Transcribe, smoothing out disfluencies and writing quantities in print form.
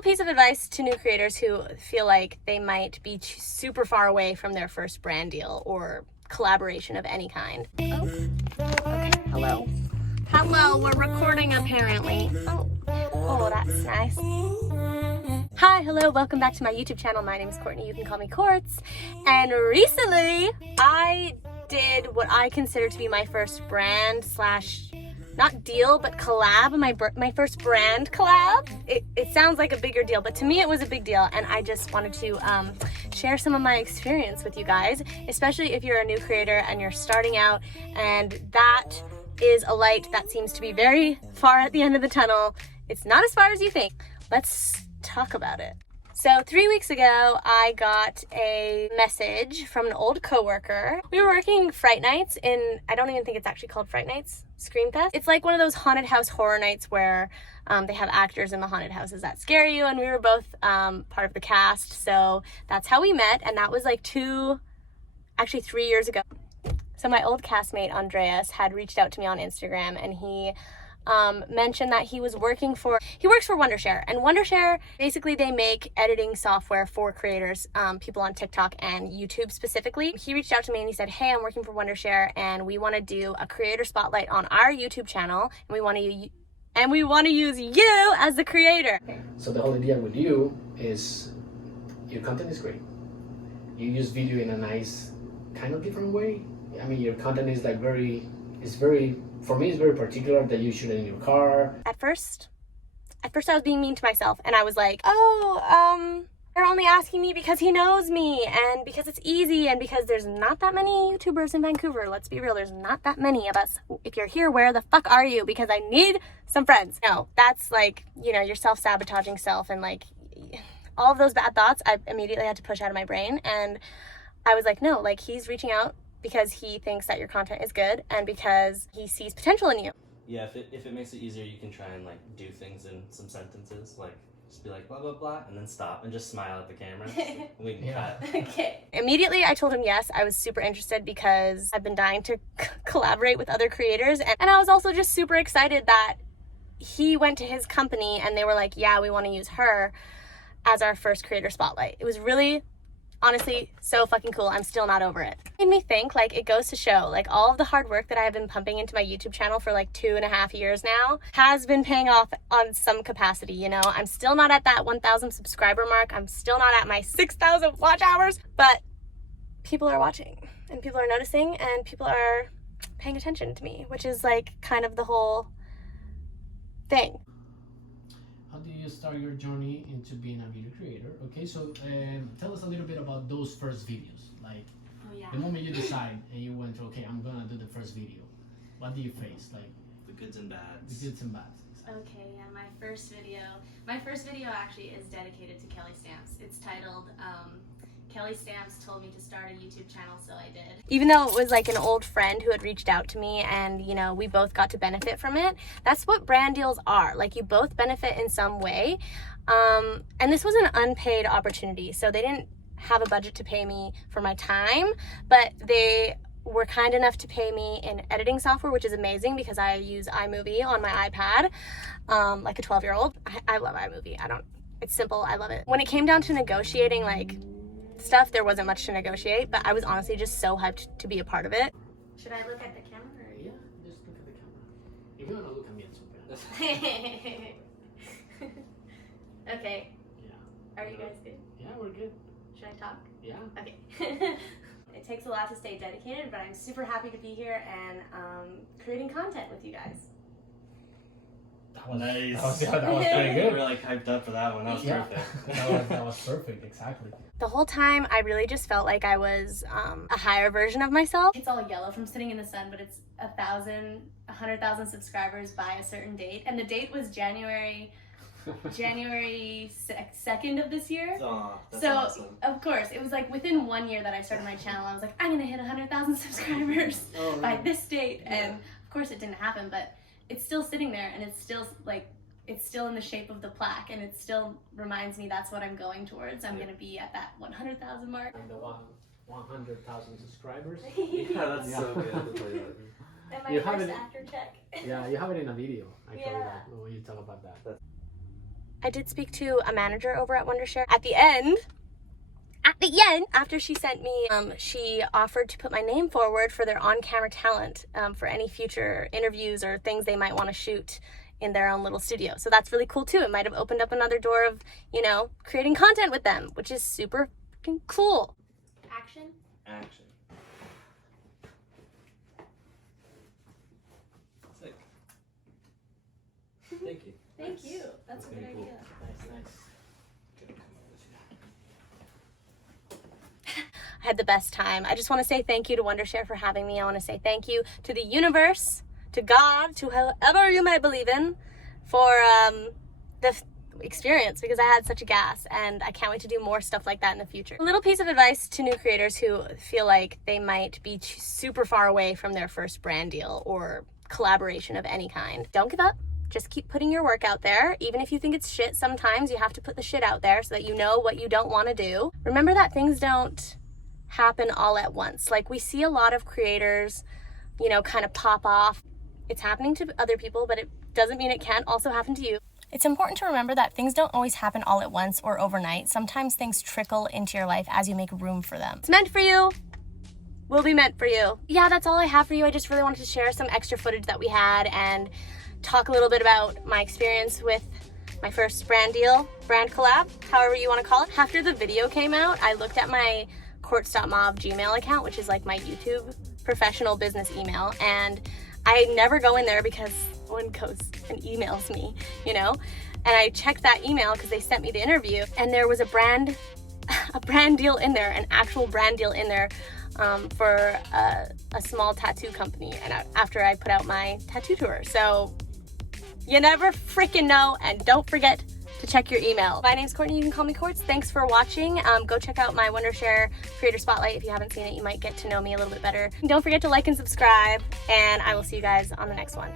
little piece of advice to new creators who feel like they might be super far away from their first brand deal or collaboration of any kind. Oh, okay, hello. Hello, we're recording apparently. Oh, that's nice. Hi, hello, welcome back to my YouTube channel. My name is Courtney, you can call me Courts. And recently, I did what I consider to be my first brand slash, not deal, but collab, my first brand collab. It sounds like a bigger deal, but to me it was a big deal, and I just wanted to share some of my experience with you guys, especially if you're a new creator and you're starting out, and that is a light that seems to be very far at the end of the tunnel. It's not as far as you think. Let's talk about it. So 3 weeks ago, I got a message from an old coworker. We were working Fright Nights in, I don't even think it's actually called Fright Nights, Screamfest. It's like one of those haunted house horror nights where they have actors in the haunted houses that scare you, and we were both part of the cast, so that's how we met, and that was like 3 years ago. So my old castmate, Andreas, had reached out to me on Instagram, and he mentioned that he works for wondershare, and wondershare, basically they make editing software for creators, people on TikTok and YouTube specifically. He reached out to me and he said, hey, I'm working for wondershare and we want to do a creator spotlight on our YouTube channel, and we want to use you as the creator. So the whole idea with you is your content is great. You use video in a nice kind of different way. I mean, your content is like for me, it's very particular that you shoot it in your car. At first I was being mean to myself, and I was like, they're only asking me because he knows me, and because it's easy, and because there's not that many YouTubers in Vancouver. Let's be real, there's not that many of us. If you're here, where the fuck are you? Because I need some friends. No, that's like, your self-sabotaging self, and like all of those bad thoughts I immediately had to push out of my brain. And I was like, no, like he's reaching out because he thinks that your content is good and because he sees potential in you. Yeah, if it makes it easier, you can try and like do things in some sentences, like just be like blah blah blah, and then stop and just smile at the camera. And we can cut. Okay. Immediately I told him yes, I was super interested because I've been dying to collaborate with other creators, and I was also just super excited that he went to his company and they were like, yeah, we want to use her as our first creator spotlight. It was really, honestly, so fucking cool. I'm still not over it. It made me think, like, it goes to show, like, all of the hard work that I have been pumping into my YouTube channel for like 2.5 years now has been paying off on some capacity, I'm still not at that 1,000 subscriber mark. I'm still not at my 6,000 watch hours, but people are watching and people are noticing and people are paying attention to me, which is like kind of the whole thing. How did you start your journey into being a video creator? Okay, so tell us a little bit about those first videos. Like, the moment you decide and you went, okay, I'm gonna do the first video. What do you face? Like The goods and bads. The goods and bads. Exactly. Okay, yeah, my first video actually is dedicated to Kelly Stamps. It's titled, Kelly Stamps told me to start a YouTube channel, so I did. Even though it was like an old friend who had reached out to me and, we both got to benefit from it, that's what brand deals are. Like, you both benefit in some way. And this was an unpaid opportunity, so they didn't have a budget to pay me for my time, but they were kind enough to pay me in editing software, which is amazing because I use iMovie on my iPad, like a 12-year-old. I love iMovie. It's simple, I love it. When it came down to negotiating, like, stuff, there wasn't much to negotiate, but I was honestly just so hyped to be a part of it. Should I look at the camera? Or? Yeah, just look at the camera. If you want to look at me, it's okay. Okay. Yeah. Are you guys good? Yeah, we're good. Should I talk? Yeah. Okay. It takes a lot to stay dedicated, but I'm super happy to be here and creating content with you guys. Nice. That was pretty good. We were like hyped up for that one. That was perfect. that was perfect, exactly. The whole time, I really just felt like I was a higher version of myself. It's all yellow from sitting in the sun, but it's 100,000 subscribers by a certain date, and the date was January 2nd of this year. Oh, that's so awesome. Of course, it was like within 1 year that I started my channel. I was like, I'm gonna hit 100,000 subscribers by this date, and of course it didn't happen, but it's still sitting there, and it's still like, it's still in the shape of the plaque, and it still reminds me that's what I'm going towards. I'm gonna be at that 100,000 mark. And the 100,000 subscribers. Yeah, that's so good. And my You have first it- after check. Yeah, you have it in a video. Actually, Yeah. when you talk about that. I did speak to a manager over at Wondershare. At the end, after she sent me, she offered to put my name forward for their on-camera talent for any future interviews or things they might want to shoot in their own little studio. So that's really cool too. It might have opened up another door of, you know, creating content with them, which is super fucking cool. Action. Action. Sick. Thank you. Thank you. That's a good really idea. cool. Nice. I had the best time. I just want to say thank you to Wondershare for having me. I want to say thank you to the universe, to God, to whoever you may believe in, for the experience, because I had such a gas, and I can't wait to do more stuff like that in the future. A little piece of advice to new creators who feel like they might be super far away from their first brand deal or collaboration of any kind. Don't give up. Just keep putting your work out there. Even if you think it's shit, sometimes you have to put the shit out there so that you know what you don't want to do. Remember that things don't happen all at once. Like, we see a lot of creators, you know, kind of pop off. It's happening to other people, but it doesn't mean it can't also happen to you. It's important to remember that things don't always happen all at once or overnight. Sometimes things trickle into your life as you make room for them. It's meant for you. Will be meant for you. Yeah, that's all I have for you. I just really wanted to share some extra footage that we had and talk a little bit about my experience with my first brand deal, brand collab, however you want to call it. After the video came out, I looked at my courts.mov Gmail account, which is like my YouTube professional business email, and I never go in there because one goes and emails me, you know? And I checked that email because they sent me the interview, and there was a brand deal in there, an actual brand deal in there for a small tattoo company, and after I put out my tattoo tour. So you never freaking know, and don't forget to check your email. My name's Courtney, you can call me Courts. Thanks for watching. Go check out my Wondershare Creator Spotlight. If you haven't seen it, you might get to know me a little bit better. Don't forget to like and subscribe, and I will see you guys on the next one.